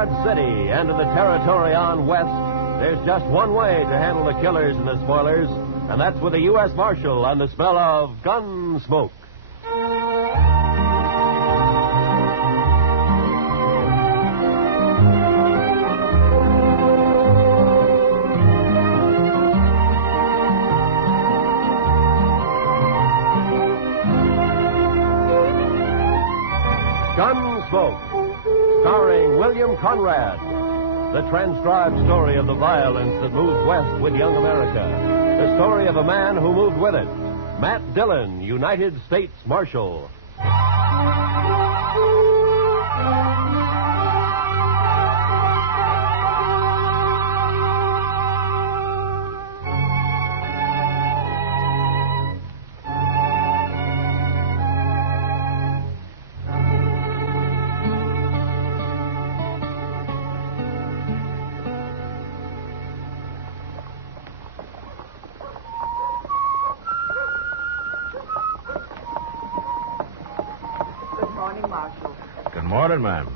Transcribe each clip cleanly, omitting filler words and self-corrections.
Dodge City and to the territory on west, there's just one way to handle the killers and the spoilers, and that's with a U.S. Marshal and the smell of gun smoke. Gunsmoke, starring William Conrad. The transcribed story of the violence that moved west with young America. The story of a man who moved with it. Matt Dillon, United States Marshal. Marshal. Good morning, ma'am.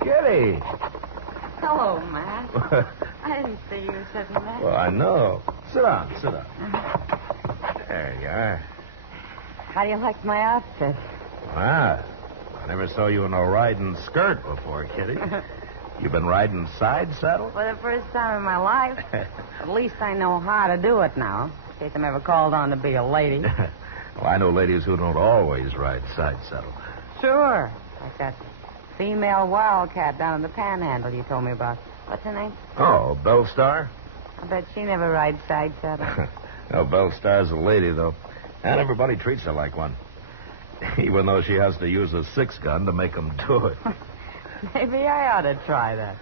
Kitty. Hello, Matt. I didn't see you sitting there. Well, I know. Sit down. There you are. How do you like my outfit? Wow. I never saw you in a riding skirt before, Kitty. You been riding side saddle? For the first time in my life. At least I know how to do it now. In case I'm ever called on to be a lady. Well, I know ladies who don't always ride side saddle. Sure. Like that female wildcat down in the Panhandle you told me about. What's her name? Oh, Bellstar? I bet she never rides side saddle. No, Bellstar's a lady, though. And everybody treats her like one. Even though she has to use a 6-gun to make them do it. Maybe I ought to try that.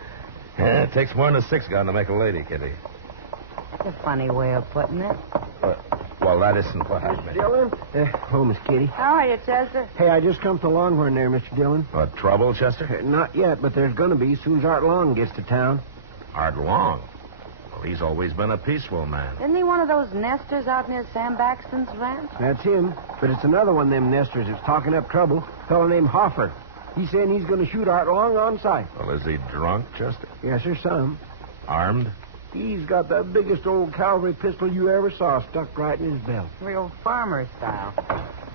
Yeah, it takes more than a 6-gun to make a lady, Kitty. That's a funny way of putting it. Well, that isn't what I meant. Dillon? Home is Kitty. How are you, Chester? Hey, I just come to Longhorn there, Mr. Dillon. What, trouble, Chester? Not yet, but there's going to be as soon as Art Long gets to town. Art Long? Well, he's always been a peaceful man. Isn't he one of those nesters out near Sam Baxton's ranch? That's him, but it's another one of them nesters that's talking up trouble. A fellow named Hoffer. He's saying he's going to shoot Art Long on sight. Well, is he drunk, Chester? Yes, sir, some. Armed? He's got the biggest old cavalry pistol you ever saw stuck right in his belt. Real farmer style.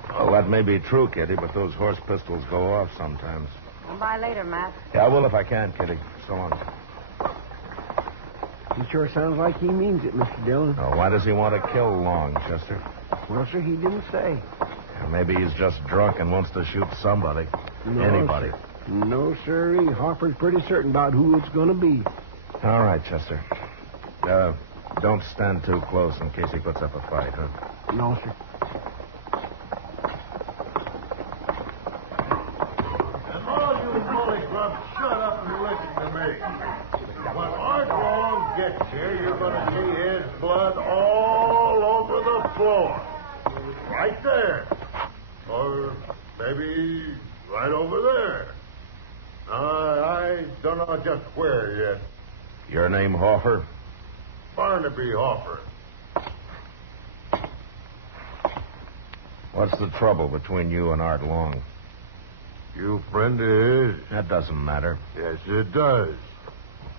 Well, that may be true, Kitty, but those horse pistols go off sometimes. I'll buy later, Matt. Yeah, I will if I can, Kitty. So long. He sure sounds like he means it, Mr. Dillon. Oh, why does he want to kill Long, Chester? Well, sir, he didn't say. Maybe he's just drunk and wants to shoot somebody. No, Anybody. Sir. No, sir. Hoffer's pretty certain about who it's going to be. All right, Chester. Don't stand too close in case he puts up a fight, huh? No, sir. And all you molly grubs, shut up and listen to me. When Art Long gets here, you're going to see his blood all over the floor. Right there. Or maybe right over there. I don't know just where yet. Your name, Hoffer? Barnaby Hoffer. What's the trouble between you and Art Long? You friend of his? That doesn't matter. Yes, it does.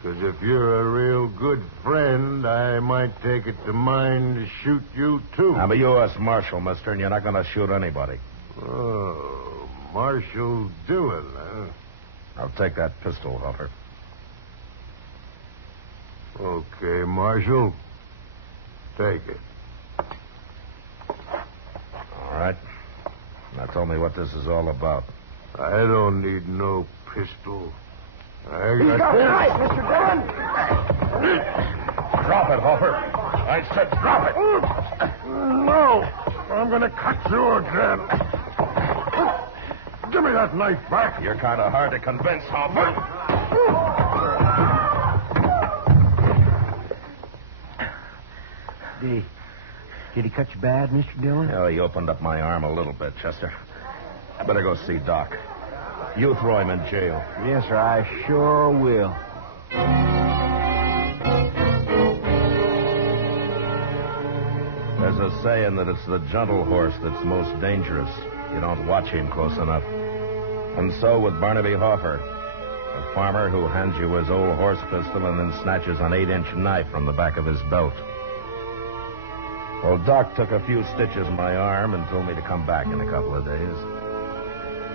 Because if you're a real good friend, I might take it to mind to shoot you, too. I'm a U.S. Marshal, mister, and you're not going to shoot anybody. Oh, Marshal Dillon, huh? I'll take that pistol, Hoffer. Okay, Marshal. Take it. All right. Now tell me what this is all about. I don't need no pistol. He's got it right, Mr. Dillon. Drop it, Hoffer. I said drop it. No, I'm going to cut you again. Give me that knife back. You're kind of hard to convince, Hoffer. Did he cut you bad, Mr. Dillon? Oh, he opened up my arm a little bit, Chester. I better go see Doc. You throw him in jail. Yes, sir, I sure will. There's a saying that it's the gentle horse that's most dangerous. You don't watch him close enough. And so with Barnaby Hoffer, a farmer who hands you his old horse pistol and then snatches an 8-inch knife from the back of his belt. Well, Doc took a few stitches in my arm and told me to come back in a couple of days.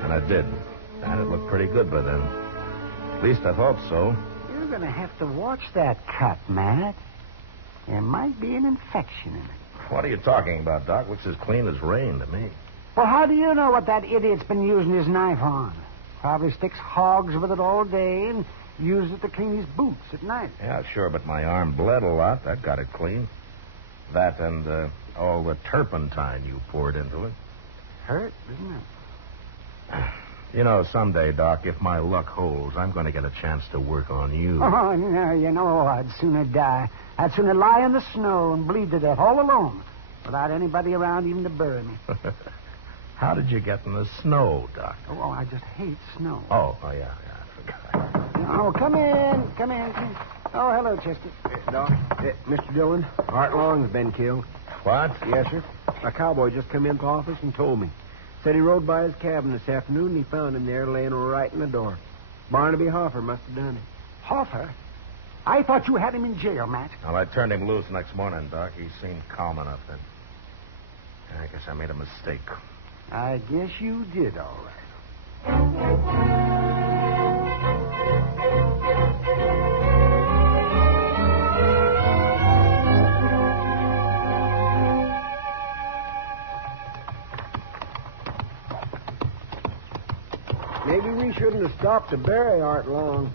And I did. And it looked pretty good by then. At least I thought so. You're going to have to watch that cut, Matt. There might be an infection in it. What are you talking about, Doc? Looks as clean as rain to me. Well, how do you know what that idiot's been using his knife on? Probably sticks hogs with it all day and uses it to clean his boots at night. Yeah, sure, but my arm bled a lot. That got it clean. That and all the turpentine you poured into it. Hurt, didn't it? You know, someday, Doc, if my luck holds, I'm going to get a chance to work on you. Oh, no, you know, I'd sooner die. I'd sooner lie in the snow and bleed to death all alone without anybody around even to bury me. How did you get in the snow, Doc? Oh, I just hate snow. Oh, yeah, I forgot. Oh, come in. Come in. Oh, hello, Chester. Doc, Mr. Dillon, Art Long's been killed. What? Yes, sir. A cowboy just come into the office and told me. Said he rode by his cabin this afternoon and he found him there laying right in the door. Barnaby Hoffer must have done it. Hoffer? I thought you had him in jail, Matt. Well, I turned him loose next morning, Doc. He seemed calm enough then. I guess I made a mistake. I guess you did, all right. Maybe we shouldn't have stopped to bury Art Long.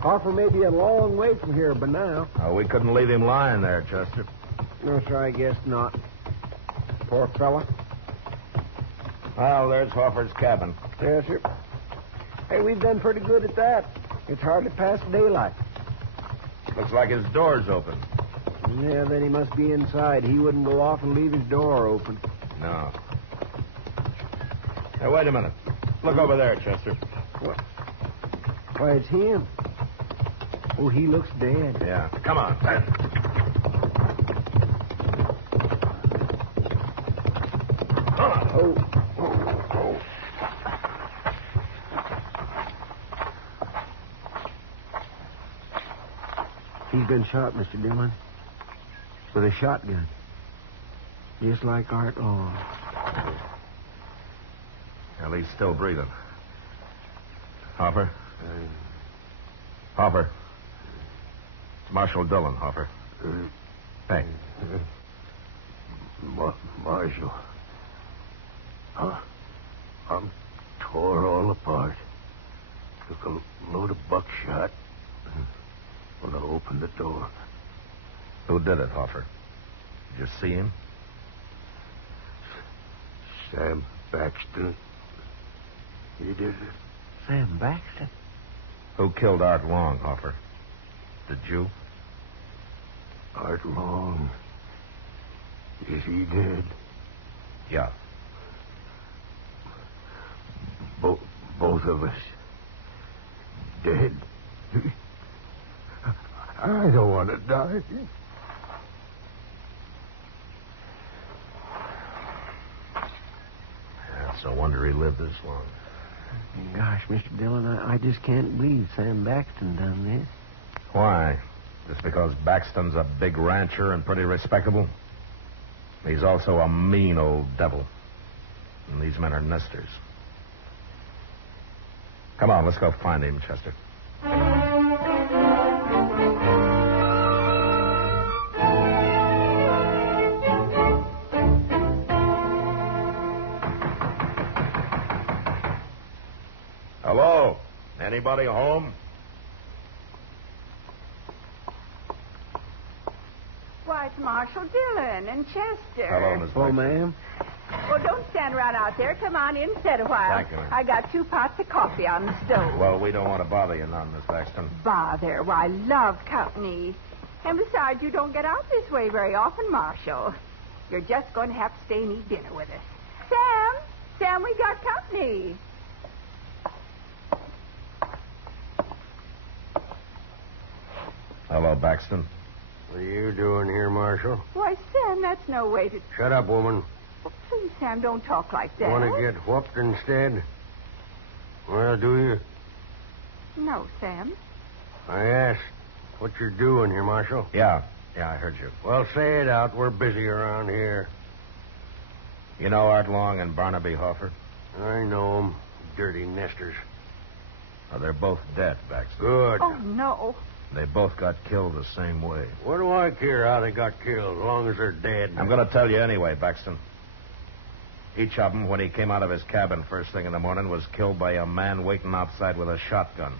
Hoffer may be a long way from here by now. Oh, we couldn't leave him lying there, Chester. No, sir, I guess not. Poor fella. Well, there's Hoffer's cabin. Yes, sir. Hey, we've done pretty good at that. It's hardly past daylight. Looks like his door's open. Yeah, then he must be inside. He wouldn't go off and leave his door open. No. Hey, wait a minute. Look over there, Chester. What? Why, it's him. Oh, he looks dead. Yeah. Come on. Oh. He's been shot, Mr. Dillon. With a shotgun. Just like Art Long. Well, he's still breathing. Hoffer? Hoffer. It's Marshal Dillon, Hoffer. Hey. Marshal. Huh? I'm tore all apart. Took a load of buckshot when I opened the door. Who did it, Hoffer? Did you see him? Sam Baxter. He did it. Sam Baxter? Who killed Art Long, Hoffer? Did you? Art Long. Is he dead? Yeah. Both of us. Dead. I don't want to die. It's a wonder he lived this long. Gosh, Mr. Dillon, I just can't believe Sam Baxton done this. Why? Just because Baxton's a big rancher and pretty respectable? He's also a mean old devil. And these men are nesters. Come on, let's go find him, Chester. Hello? Anybody home? Why, it's Marshal Dillon and Chester. Hello, Miss Oh, Baxter. ma'am. Well, don't stand around out there. Come on in and sit a while. Thank you, ma'am. I got 2 pots of coffee on the stove. Well, we don't want to bother you none, Miss Baxton. Bother. Why, I love company. And besides, you don't get out this way very often, Marshal. You're just going to have to stay and eat dinner with us. Sam, we got company. Hello, Baxton. What are you doing here, Marshal? Why, Sam, that's no way to... Shut up, woman. Please, Sam, don't talk like that. Want to get whooped instead? Well, do you? No, Sam. I asked what you're doing here, Marshal. Yeah, I heard you. Well, say it out. We're busy around here. You know Art Long and Barnaby Hoffer? I know 'em. Dirty nesters. Oh, they're both dead, Baxter. Good. Oh, no. They both got killed the same way. What do I care how they got killed, as long as they're dead? I'm going to tell you anyway, Baxton. Each of them, when he came out of his cabin first thing in the morning, was killed by a man waiting outside with a shotgun.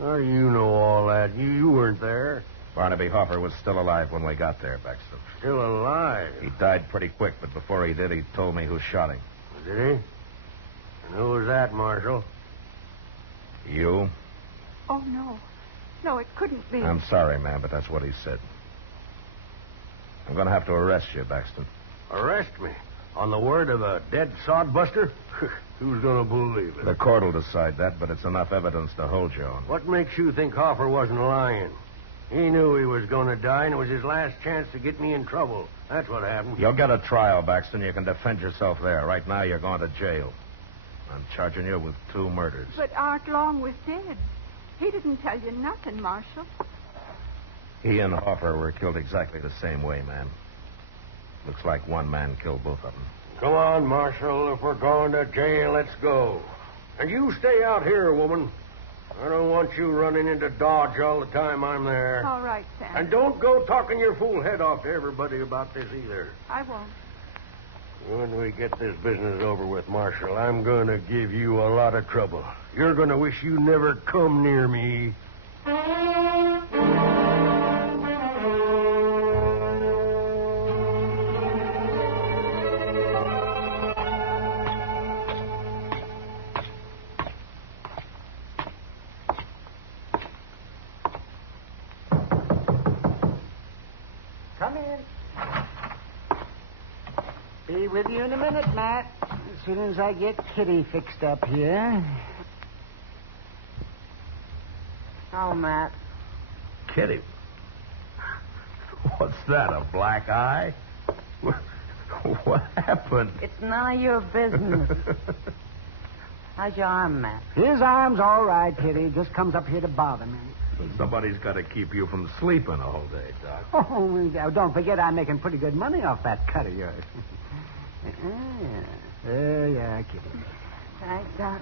How do you know all that? You weren't there. Barnaby Hoffer was still alive when we got there, Baxter. Still alive. He died pretty quick, but before he did, he told me who shot him. Did he? And who was that, Marshal? You? Oh, no. No, it couldn't be. I'm sorry, ma'am, but that's what he said. I'm going to have to arrest you, Baxton. Arrest me? On the word of a dead sodbuster? Who's going to believe it? The court will decide that, but it's enough evidence to hold you on. What makes you think Hoffer wasn't lying? He knew he was going to die, and it was his last chance to get me in trouble. That's what happened. You'll get a trial, Baxton. You can defend yourself there. Right now, you're going to jail. I'm charging you with 2 murders. But Art Long was dead. He didn't tell you nothing, Marshal. He and Hoffer were killed exactly the same way, ma'am. Looks like one man killed both of them. Come on, Marshal. If we're going to jail, let's go. And you stay out here, woman. I don't want you running into Dodge all the time I'm there. All right, Sam. And don't go talking your fool head off to everybody about this either. I won't. When we get this business over with, Marshal, I'm going to give you a lot of trouble. You're going to wish you never come near me. Come in. Be with you in a minute, Matt. As soon as I get Kitty fixed up here. Oh, Matt. Kitty. What's that, a black eye? What happened? It's none of your business. How's your arm, Matt? His arm's all right, Kitty. Just comes up here to bother me. Somebody's got to keep you from sleeping all day, Doc. Oh, now, don't forget I'm making pretty good money off that cut of yours. Yeah, Kitty. Thanks, Doc.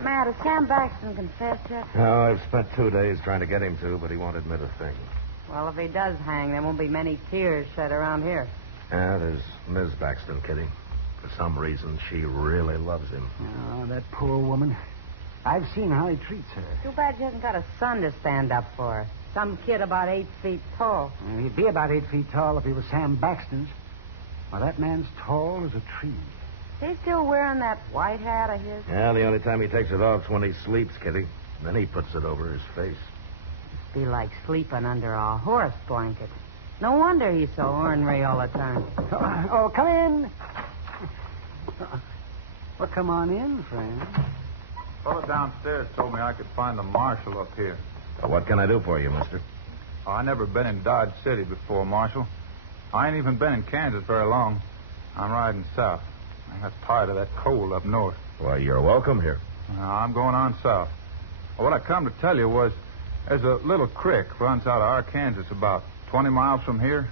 Matt, has Sam Baxton confessed yet? No, I've spent 2 days trying to get him to, but he won't admit a thing. Well, if he does hang, there won't be many tears shed around here. Yeah, there's Ms. Baxton, Kitty. For some reason, she really loves him. Oh, that poor woman. I've seen how he treats her. Too bad she hasn't got a son to stand up for her. Some kid about 8 feet tall. He'd be about 8 feet tall if he was Sam Baxton's. Well, that man's tall as a tree. Is he still wearing that white hat of his? Yeah, the only time he takes it off is when he sleeps, Kitty. Then he puts it over his face. Be like sleeping under a horse blanket. No wonder he's so ornery all the time. Oh, come in. Well, come on in, friend. Fellow downstairs told me I could find the marshal up here. What can I do for you, mister? Oh, I never been in Dodge City before, Marshal. I ain't even been in Kansas very long. I'm riding south. I got tired of that cold up north. Well, you're welcome here. I'm going on south. Well, what I come to tell you was there's a little creek runs out of Arkansas about 20 miles from here.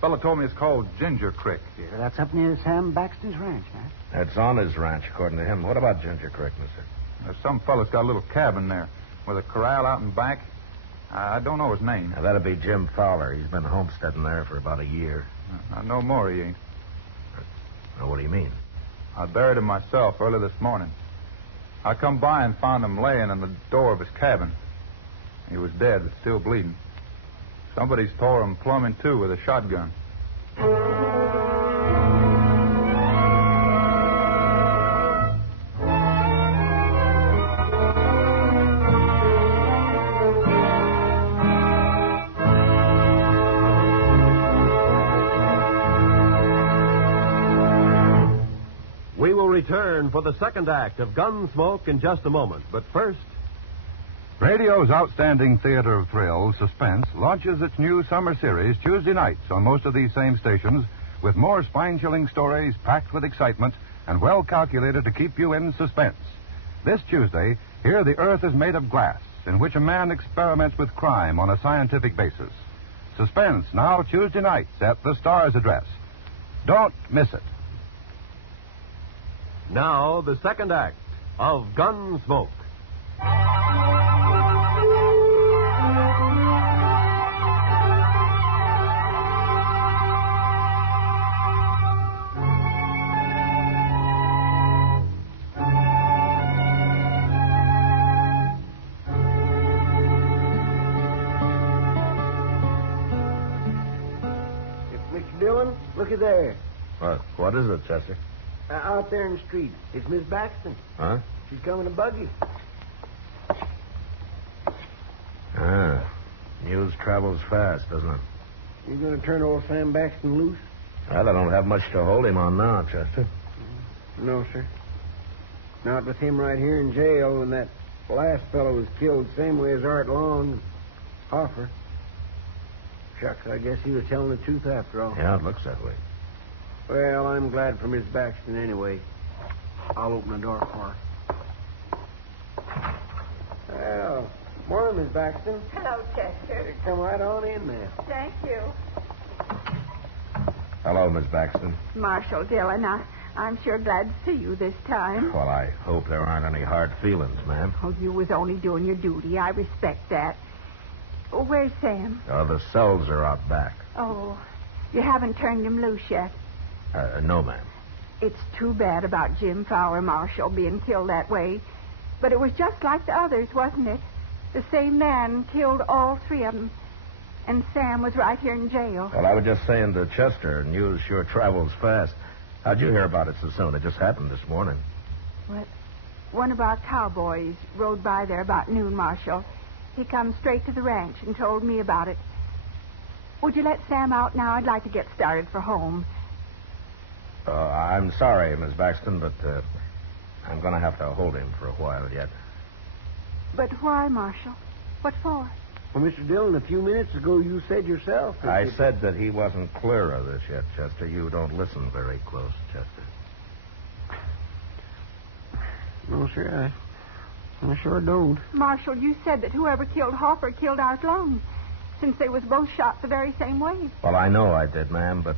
Fellow told me it's called Ginger Creek. Yeah, that's up near Sam Baxton's ranch, Matt. That's on his ranch, according to him. What about Ginger Creek, mister? There's some fellow's got a little cabin there with a corral out in back. I don't know his name. Now, that'd be Jim Fowler. He's been homesteading there for about a year. No more he ain't. Now, what do you mean? I buried him myself early this morning. I come by and found him laying in the door of his cabin. He was dead, but still bleeding. Somebody's tore him plumb in two with a shotgun. We will return for the second act of Gunsmoke in just a moment. But first, Radio's outstanding theater of thrills, Suspense, launches its new summer series Tuesday nights on most of these same stations with more spine-chilling stories packed with excitement and well calculated to keep you in suspense. This Tuesday, hear The Earth is Made of Glass, in which a man experiments with crime on a scientific basis. Suspense, now Tuesday nights at the Star's address. Don't miss it. Now, the second act of Gunsmoke. Mr. Dillon, look at there. What is it, Chester? Out there in the street. It's Miss Baxton. Huh? She's coming to buggy. News travels fast, doesn't it? You going to turn old Sam Baxton loose? Well, I don't have much to hold him on now, Chester. No, sir. Not with him right here in jail when that last fellow was killed same way as Art Long and Hoffer. Shucks, I guess he was telling the truth after all. Yeah, it looks that way. Well, I'm glad for Miss Baxton anyway. I'll open the door for her. Well, morning, Miss Baxton. Hello, Chester. Come right on in there. Thank you. Hello, Miss Baxton. Marshal Dillon, I'm sure glad to see you this time. Well, I hope there aren't any hard feelings, ma'am. Oh, you was only doing your duty. I respect that. Oh, where's Sam? The cells are out back. Oh, you haven't turned him loose yet. No, ma'am. It's too bad about Jim Fowler, Marshal, being killed that way. But it was just like the others, wasn't it? The same man killed all three of them. And Sam was right here in jail. Well, I was just saying to Chester, news sure travels fast. How'd you hear about it so soon? It just happened this morning. What? One of our cowboys rode by there about noon, Marshal. He come straight to the ranch and told me about it. Would you let Sam out now? I'd like to get started for home. I'm sorry, Miss Baxton, but I'm going to have to hold him for a while yet. But why, Marshal? What for? Well, Mr. Dillon, a few minutes ago you said yourself that I said that he wasn't clear of this yet, Chester. You don't listen very close, Chester. No, sir, I sure don't. Marshal, you said that whoever killed Hoffer killed Art Long, since they was both shot the very same way. Well, I know I did, ma'am, but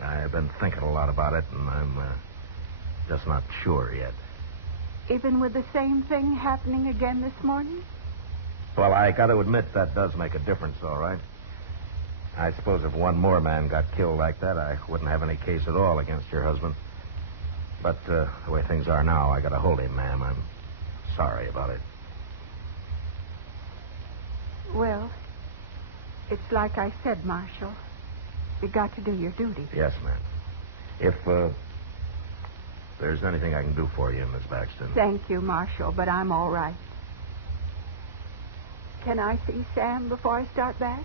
I've been thinking a lot about it, and I'm just not sure yet. Even with the same thing happening again this morning? Well, I got to admit that does make a difference, all right. I suppose if one more man got killed like that, I wouldn't have any case at all against your husband. But the way things are now, I got to hold him, ma'am. I'm sorry about it. Well, it's like I said, Marshal. You got to do your duty. Yes, ma'am. If there's anything I can do for you, Miss Baxton. Thank you, Marshal, but I'm all right. Can I see Sam before I start back?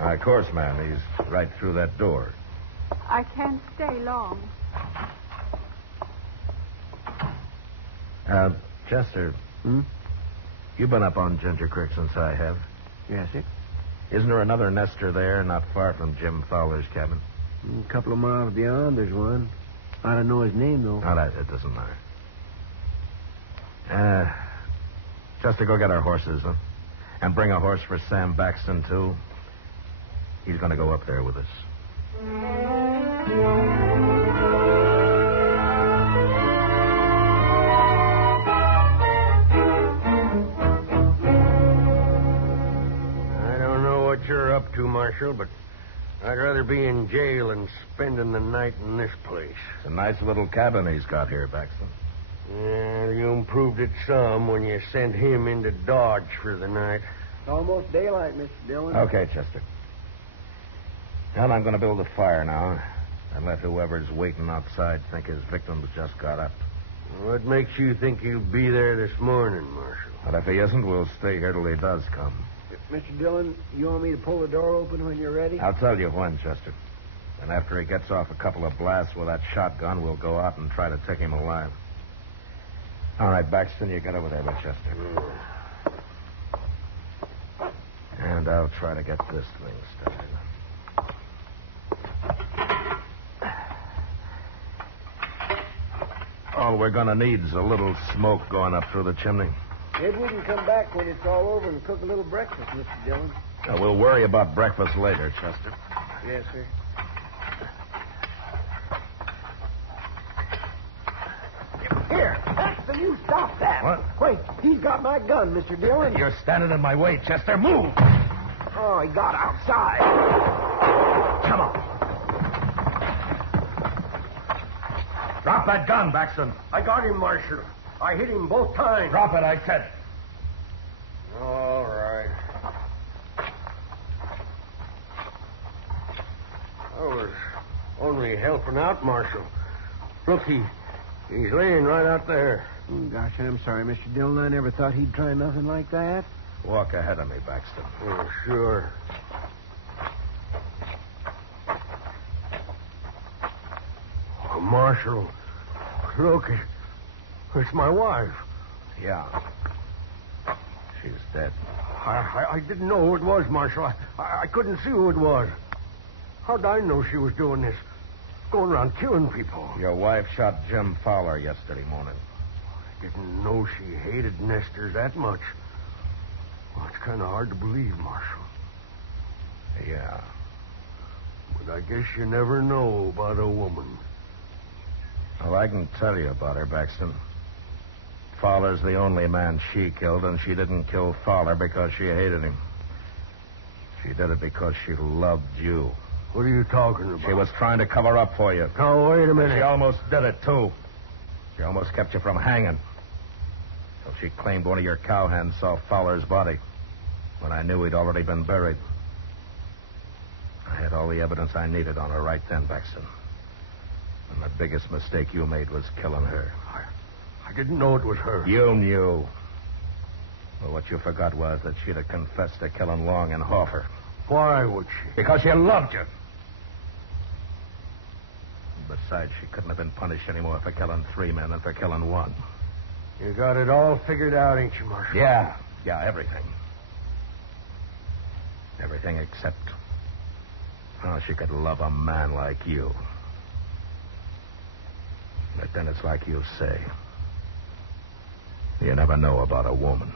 Of course, ma'am. He's right through that door. I can't stay long. Chester. You've been up on Ginger Creek since I have. Yes, sir. Isn't there another nester there, not far from Jim Fowler's cabin? A couple of miles beyond, there's one. I don't know his name, though. Oh, it doesn't matter. Chester, go get our horses, huh? And bring a horse for Sam Baxton, too. He's going to go up there with us. I don't know what you're up to, Marshal, but I'd rather be in jail than spending the night in this place. It's a nice little cabin he's got here, Baxton. Yeah, you improved it some when you sent him into Dodge for the night. It's almost daylight, Mr. Dillon. Okay, Chester. Well, I'm going to build a fire now and let whoever's waiting outside think his victim's just got up. What makes you think he'll be there this morning, Marshal? But if he isn't, we'll stay here till he does come. Mr. Dillon, you want me to pull the door open when you're ready? I'll tell you when, Chester. And after he gets off a couple of blasts with that shotgun, we'll go out and try to take him alive. All right, Baxton, you get over there with Chester. and I'll try to get this thing started. All we're going to need is a little smoke going up through the chimney. Maybe we can come back when it's all over and cook a little breakfast, Mr. Dillon. Now, we'll worry about breakfast later, Chester. Yes, sir. Here, Paxton, you stop that. What? Wait, he's got my gun, Mr. Dillon. You're standing in my way, Chester. Move! Oh, he got outside. Come on. Drop that gun, Baxton. I got him, Marshal. I hit him both times. Drop it, I said. All right. I was only helping out, Marshal. Look, he's laying right out there. Oh, gosh, I'm sorry, Mr. Dillon. I never thought he'd try nothing like that. Walk ahead of me, Baxton. Oh, sure. Oh, Marshal, look, it's my wife. Yeah. She's dead. I didn't know who it was, Marshal. I couldn't see who it was. How'd I know she was doing this? Going around killing people. Your wife shot Jim Fowler yesterday morning. I didn't know she hated Nestor that much. Well, it's kind of hard to believe, Marshal. Yeah. But I guess you never know about a woman. Well, I can tell you about her, Baxton. Fowler's the only man she killed, and she didn't kill Fowler because she hated him. She did it because she loved you. What are you talking about? She was trying to cover up for you. Now, wait a minute. She almost did it, too. She almost kept you from hanging. So she claimed one of your cowhands saw Fowler's body when I knew he'd already been buried. I had all the evidence I needed on her right then, Baxton. And the biggest mistake you made was killing her. I didn't know it was her. You knew. Well, what you forgot was that she'd have confessed to killing Long and Hoffer. Why would she? Because she loved you. And besides, she couldn't have been punished anymore for killing 3 men than for killing 1. You got it all figured out, ain't you, Marshal? Yeah, everything. Everything except how she could love a man like you. But then it's like you say. You never know about a woman.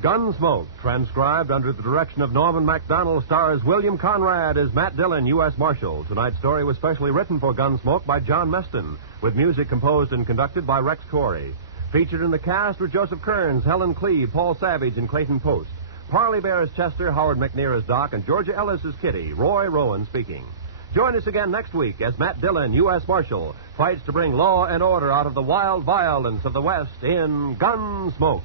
Gunsmoke, transcribed under the direction of Norman MacDonald, stars William Conrad as Matt Dillon, U.S. Marshal. Tonight's story was specially written for Gunsmoke by John Meston, with music composed and conducted by Rex Corey. Featured in the cast were Joseph Kearns, Helen Cleve, Paul Savage, and Clayton Post. Parley Bear as Chester, Howard McNear as Doc, and Georgia Ellis as Kitty. Roy Rowan speaking. Join us again next week as Matt Dillon, U.S. Marshal, fights to bring law and order out of the wild violence of the West in Gunsmoke.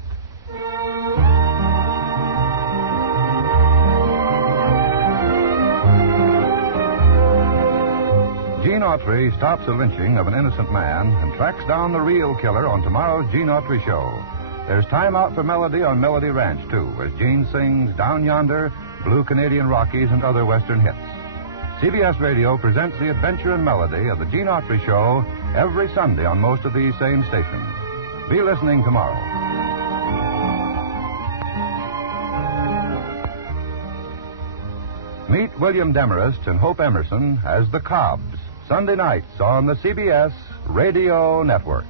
Gene Autry stops the lynching of an innocent man and tracks down the real killer on tomorrow's Gene Autry Show. There's time out for Melody on Melody Ranch, too, as Gene sings Down Yonder, Blue Canadian Rockies, and other Western hits. CBS Radio presents the adventure and melody of the Gene Autry Show every Sunday on most of these same stations. Be listening tomorrow. Meet William Demarest and Hope Emerson as the Cobbs, Sunday nights on the CBS Radio Network.